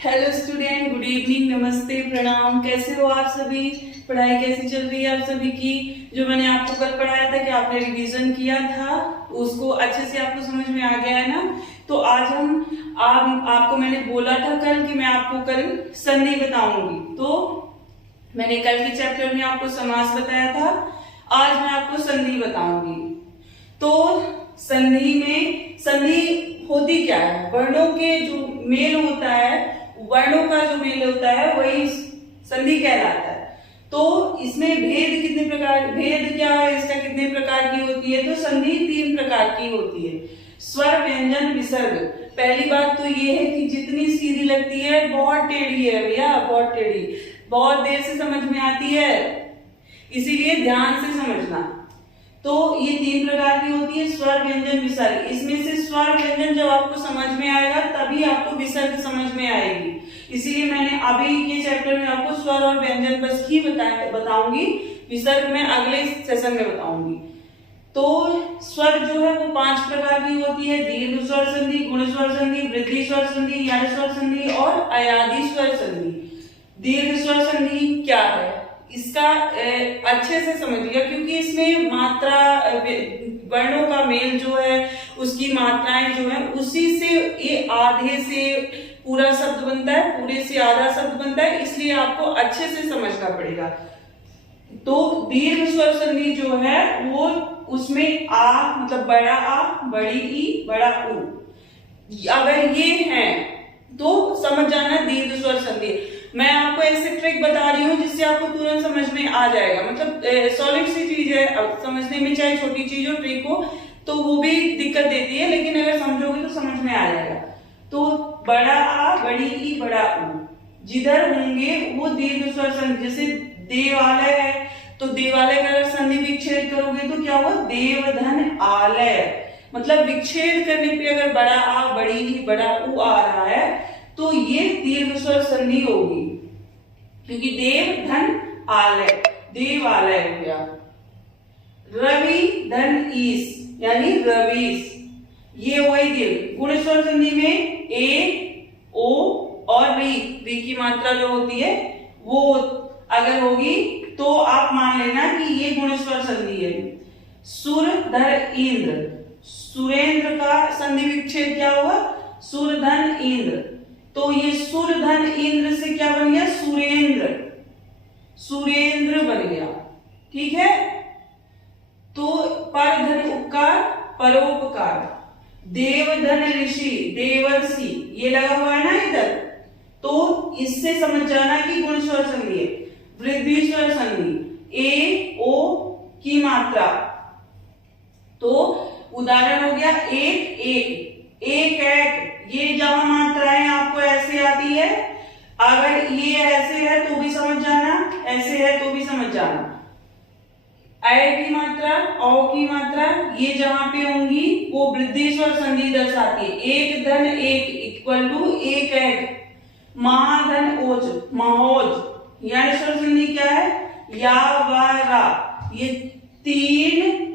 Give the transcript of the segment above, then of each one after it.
Hello student, good evening, नमस्ते, प्रणाम। कैसे हो आप सभी? पढ़ाई कैसी चल रही है आप सभी की? जो मैंने आपको कल पढ़ाया था कि आपने रिवीजन किया था, उसको अच्छे से आपको समझ में आ गया है ना? तो आज आपको मैंने बोला था कल कि मैं आपको कल संधि बताऊंगी। तो मैंने कल के चैप्टर में आपको समास बताया था, आज मैं आपको संधि बताऊंगी। तो संधि होती क्या है? वर्णों के जो मेल होता है, वर्णों का जो मेल होता है वही संधि कहलाता है। तो इसमें भेद क्या है इसका, कितने प्रकार की होती है? तो संधि 3 प्रकार की होती है। स्वर, व्यंजन, विसर्ग। पहली बात तो ये है कि जितनी सीधी लगती है बहुत टेढ़ी है भैया, बहुत टेढ़ी, बहुत देर से समझ में आती है, इसीलिए ध्यान से समझना। तो ये 3 प्रकार की होती है, स्वर, व्यंजन, विसर्ग। इसमें से स्वर व्यंजन जब आपको समझ में आएगा तभी आपको विसर्ग समझ में आएगी। इसीलिए मैंने अभी के चैप्टर में आपको स्वर और व्यंजन बस ही बताऊंगी, विसर्ग मैं अगले सेशन में बताऊंगी। तो स्वर जो है वो 5 प्रकार की होती है, दीर्घ स्वर संधि, गुण स्वर संधि, वृद्धि स्वर संधि, यण स्वर संधि और अयादि स्वर संधि। दीर्घ स्वर संधि क्या है इसका अच्छे से समझिएगा, क्योंकि इसमें मात्रा, वर्णों का मेल जो है, उसकी मात्राएं जो है, उसी से ये आधे से पूरा शब्द बनता है, पूरे से आधा शब्द बनता है, इसलिए आपको अच्छे से समझना पड़ेगा। तो दीर्घ स्वर संधि जो है वो उसमें आ मतलब बड़ा आ, बड़ी ई, बड़ा उ, अगर ये है तो समझ जाना दीर्घ स्वर संधि। मैं आपको ऐसे ट्रिक बता रही हूँ जिससे आपको तुरंत समझ में आ जाएगा। मतलब सॉलिड सी चीज है, अब समझने में चाहे छोटी चीज हो, ट्रिक हो, तो वो भी दिक्कत देती है, लेकिन अगर समझोगे तो समझ में आ जाएगा। तो बड़ा आ, बड़ी ई, बड़ा उ जिधर होंगे वो दीर्घ स्वर संधि। जैसे देवालय है तो देवालय का अगर संधि विच्छेद करोगे तो क्या हुआ? देव धन आलय। मतलब विच्छेद करने पे अगर बड़ा आ, बड़ी ई, बड़ा उ आ रहा है तो ये दीर्घ स्वर संधि होगी, क्योंकि देव धन आलय, देवालय हो गया। रवि धन ईस यानी रवीस, ये वही दीर्घ। गुण स्वर संधि में ए, ओ और री की मात्रा जो होती है वो अगर होगी तो आप मान लेना कि ये गुण स्वर संधि है। सुर धर इंद्र, सुरेंद्र का संधि विच्छेद क्या हुआ? सुर धन इंद्र। तो ये सुर धन इंद्र से क्या बन गया? सुरेंद्र, सुरेंद्र बन गया। ठीक है। तो पर धन उपकार, परोपकार। देव धन ऋषि, देवर्षि, ये लगा हुआ है ना इधर, तो इससे समझ जाना कि गुण स्वर संधि है। वृद्धि स्वर संधि, ए ओ की मात्रा। तो उदाहरण हो गया एक एक, एक एक, ये जहां मात्राएं आपको ऐसे आती है, अगर ये ऐसे है तो भी समझ जाना, ऐसे है तो भी समझ जाना। ऐ की मात्रा, औ की मात्रा, ये जहां पे होंगी वो वृद्धि स्वर संधि दर्शाती है। एक धन एक इक्वल टू एक एक। महाधन ओज, महोज। यण स्वर संधि क्या है? या वा रा। ये 3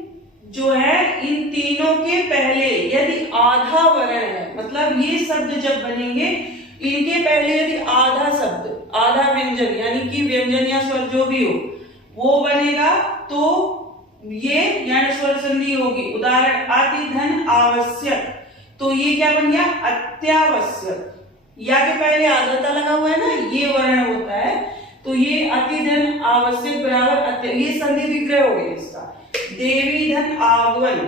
जो है, इन तीनों के पहले यदि आधा वर्ण है, मतलब ये शब्द जब बनेंगे इनके पहले यदि आधा शब्द, आधा व्यंजन यानी कि व्यंजन या स्वर जो भी हो वो बनेगा तो ये यण स्वर संधि होगी। उदाहरण अति धन आवश्यक, तो ये क्या बन गया? अत्यावश्यक। या के पहले आधा लगा हुआ है ना, ये वर्ण होता है, तो ये अति धन आवश्यक बराबर ये संधि विग्रह हो गया इसका। देवी धन आगमन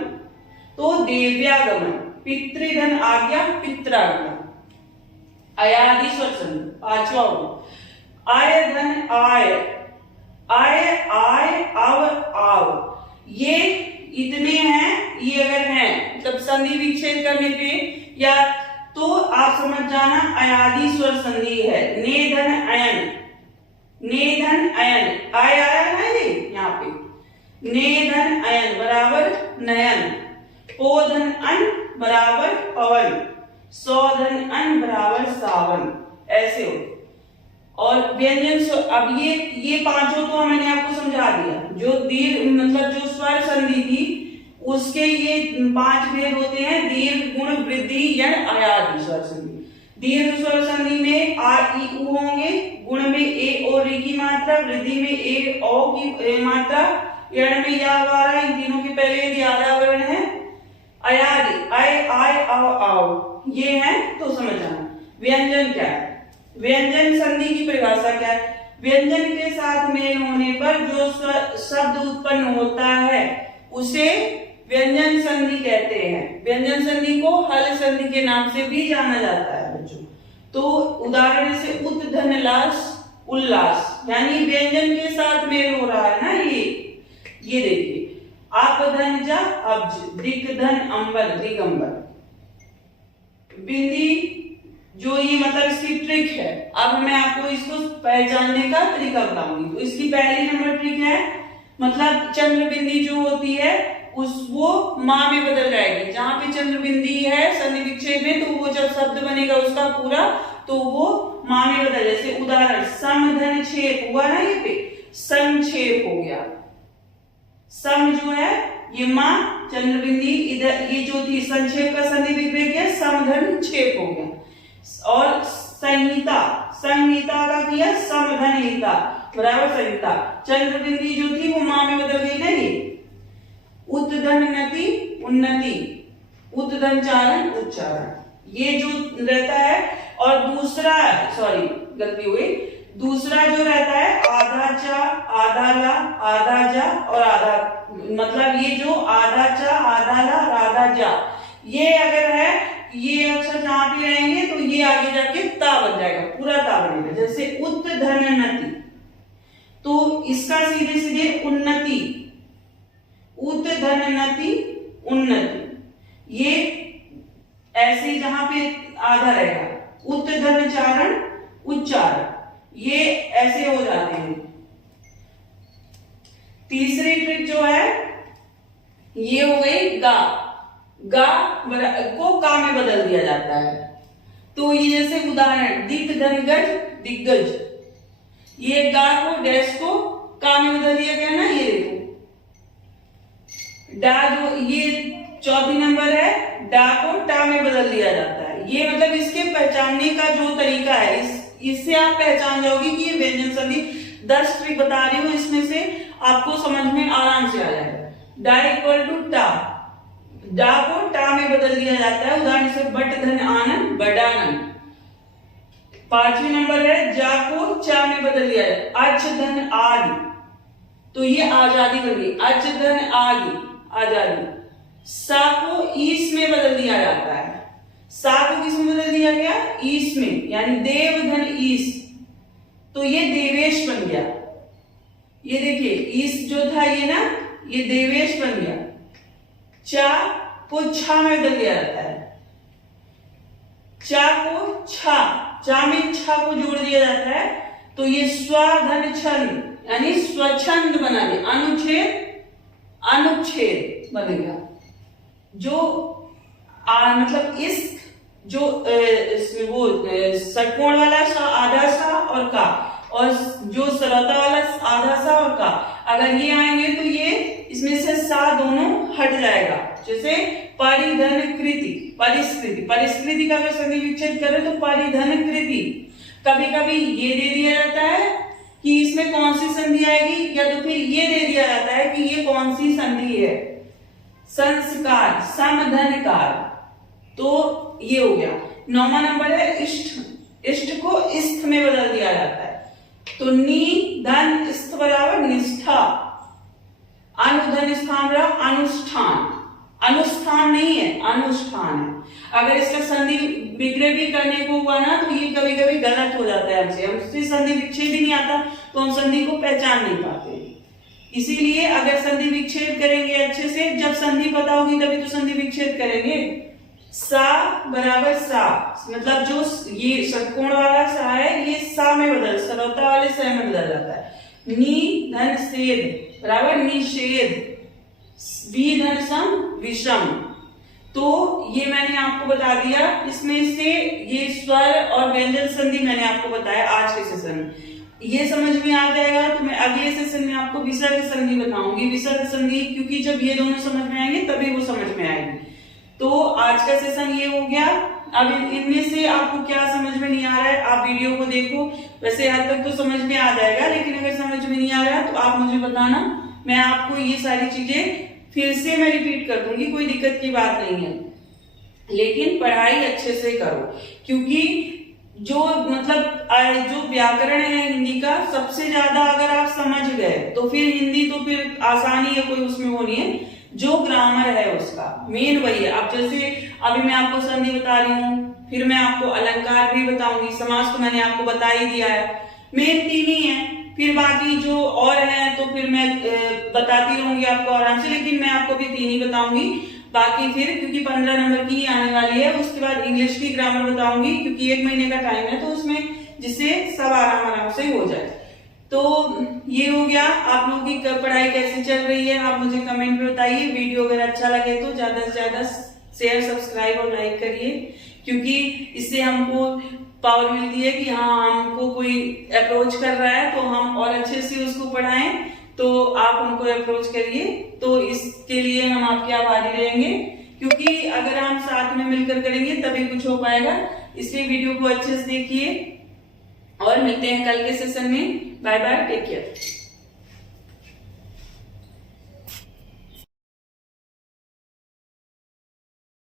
तो देव्यागमन। पितृधन आज्ञा, पित्राज्ञा। अयादि स्वर संधि 5वां हो। आय धन आय, आय आय, आव आव, ये इतने हैं, ये अगर हैं मतलब संधि विच्छेद करने पे या तो आप समझ जाना अयादि स्वर संधि है। ने धन अयन, ने धन अयन, आय आया ना ये यहाँ पे, ने धन अयन बराबर नयन। पो धन अन बराबर पवन, सौ धन अन बराबर सावन, ऐसे हो। और व्यंजन, अब ये पांचों तो मैंने आपको समझा दिया। जो दीर्घ मतलब जो स्वर संधि थी उसके ये 5 भेद होते हैं, दीर्घ, गुण, वृद्धि, यण, अयादि स्वर संधि। दीर्घ स्वर संधि में आ ई उ होंगे, गुण में ए और री की मात्रा, वृद्धि में ए औ की मात्रा, यण में या वारा, इन तीनों के पहले यदि आधा वर्ण है, अयादि आय आय आओ आओ ये है तो समझ आना। व्यंजन क्या है? व्यंजन संधि की परिभाषा क्या है? व्यंजन के साथ मेल होने पर जो शब्द उत्पन्न होता है उसे व्यंजन संधि कहते हैं। व्यंजन संधि को हल संधि के नाम से भी जाना जाता है बच्चों। तो उदाहरण से उत धन लास उल्लास, यानी व्यंजन के साथ मेल हो रहा है ना। ये देखिए, आप धन जा अब्ज, दिक धन अंबर दिगंबर। बिंदी जो ये मतलब इसकी ट्रिक है। अब मैं आपको इसको पहचानने का तरीका बताऊंगी। तो इसकी पहली नंबर ट्रिक है, मतलब चंद्र बिंदी जो होती है वो मां में बदल जाएगी। जहां पे चंद्र बिंदी है संधि विच्छेद में, तो वो जब शब्द बनेगा उसका पूरा, तो वो मां में बदल। जैसे उदाहरण समधन छेप हुआ ना, ये पे संक्षेप हो गया। सम जो है ये मां, चंद्र बिंदी इधर ये जो थी संक्षेप का संधि विग्रह किया, समधन छेप हो गया। और संहिता, संहिता का किया समधनहिता बराबर संहिता। चंद्र बिंदी जो थी वो मां में बदल गई ना। ये उद्धन नति उन्नति, उद्धन चारण उच्चारण, ये जो रहता है। और दूसरा, सॉरी गलती हुई, दूसरा जो रहता है आधा चा आधा ला आधा जा और आधा, मतलब ये जो आधा चा आधा ला और आधा जा, ये अगर है ये अक्षर जहां भी रहेंगे तो ये आगे जाके ता बन जाएगा, पूरा ता बनेगा। जैसे उद्धन नति, तो इसका सीधे सीधे उन्नति, उद्धन नति उन्नति, ये ऐसे जहां पे आधा रहेगा, उद्धन चारण उच्चारण, ये ऐसे हो जाते हैं। तीसरी ट्रिक जो है ये हो गई गा, गा को का में बदल दिया जाता है। तो ये जैसे उदाहरण दिक धन गज दिग्गज, ये गा को डैश को का में बदल दिया गया ना। ये देखो डा, जो ये चौथी नंबर है, डा को टा में बदल दिया जाता है। ये मतलब इसके पहचानने का जो तरीका है, इससे आप पहचान जाओगे कि ये व्यंजन संधि। 10 ट्रिक बता रही हूं, इसमें से आपको समझ में आराम से आ जाएगा। डा इक्वल टू टा, डा को टा में बदल दिया जाता है। उदाहरण से बट धन आनंद बडानंद। 5वीं नंबर है जा को चा में बदल दिया जाता है, अच धन आदि, तो ये आजादी बन गई, अच धन आदि आजादी। सा को ईस में बदल दिया जाता है, सा को किस में बदल दिया गया? ईस में, यानी देव धन ईस, तो ये देवेश बन गया। ये देखिए ईस जो था ये ना, ये देवेश बन गया। चा को छा में बदल दिया जाता है, चा को छा, चा में छा को जोड़ दिया जाता है, तो ये स्वाधन छंद यानी स्वच्छंद बना दिया, अनुच्छेद अनुच्छेद बनेगा। जो मतलब इस जो वो षटकोण वाला सा आधा सा और का, और जो सरलता वाला आधा सा और का, अगर ये आएंगे तो ये इसमें से सा दोनों हट जाएगा। जैसे परिधन कृति, परिस्कृति, परिस्कृति का अगर संधि विच्छेद करें तो परिधन कृति। कभी कभी ये दे दिया जाता है कि इसमें कौन सी संधि आएगी, या तो फिर ये दे दिया जाता है कि ये कौन सी संधि है। संस्कार, समधनकार, तो ये हो गया। 9वां नंबर है इष्ट, इष्ट को इस्थ में बदल दिया जाता है, तो नी धन स्थ बराबर निष्ठा, अनुधन स्थान रहा अनुष्ठान, अनुष्ठान नहीं है अनुष्ठान है। अगर इसका संधि विग्रह भी करने को हुआ ना तो ये कभी कभी गलत हो जाता है, हमसे संधि विच्छेद ही नहीं आता तो हम संधि को पहचान नहीं पाते। इसीलिए अगर संधि विच्छेद करेंगे अच्छे से, जब संधि पता होगी तभी तो संधि विच्छेद करेंगे। सा बराबर सा, मतलब जो ये षटकोण वाला सा है ये सा में बदल, सरलता वाले सा में बदल जाता है। नी धन सेद बराबर निषेध, वी धन सम विषम, तो ये मैंने आपको बता दिया। इसमें से ये स्वर और व्यंजन संधि मैंने आपको बताया आज के सेशन में। ये समझ में आ जाएगा तो मैं अगले सेशन में आपको विसर्ग संधि बताऊंगी। विसर्ग संधि क्योंकि जब ये दोनों समझ में आएंगे तभी वो समझ में आएगी। तो आज का सेशन ये हो गया। अब इनमें से आपको क्या समझ में नहीं आ रहा है, आप वीडियो को देखो, वैसे हद तक तो समझ में आ जाएगा, लेकिन अगर समझ में नहीं आ रहा है तो आप मुझे बताना, मैं आपको ये सारी चीजें फिर से मैं रिपीट कर दूंगी, कोई दिक्कत की बात नहीं है। लेकिन पढ़ाई अच्छे से करो, क्योंकि जो मतलब जो व्याकरण है हिंदी का, सबसे ज्यादा अगर आप समझ गए तो फिर हिंदी तो फिर आसानी है, कोई उसमें वो नहीं है। जो ग्रामर है उसका मेन वही है। अब जैसे अभी मैं आपको संधि बता रही हूँ, फिर मैं आपको अलंकार भी बताऊंगी, समास तो मैंने आपको बता ही दिया है, मेन 3 ही है, फिर बाकी जो और है तो फिर मैं बताती रहूंगी आपको आराम से, लेकिन मैं आपको भी 3 ही बताऊंगी। बाकी फिर क्योंकि 15 नंबर की ही आने वाली है, उसके बाद इंग्लिश की ग्रामर बताऊंगी, क्योंकि 1 महीने का टाइम है, तो उसमें जिससे सब आराम से हो जाए। तो ये हो गया, आप लोगों की पढ़ाई कैसी चल रही है आप मुझे कमेंट में बताइए। वीडियो अगर अच्छा लगे तो ज्यादा से ज्यादा शेयर, सब्सक्राइब और लाइक करिए, क्योंकि इससे हमको पावर मिलती है कि हाँ हमको कोई अप्रोच कर रहा है तो हम और अच्छे से उसको पढ़ाएं, तो आप हमको अप्रोच करिए। तो इसके लिए हम आपके आभारी रहेंगे, क्योंकि अगर हम साथ में मिलकर करेंगे तभी कुछ हो पाएगा। इसलिए वीडियो को अच्छे से देखिए और मिलते हैं कल के सेशन में। Bye bye, take care.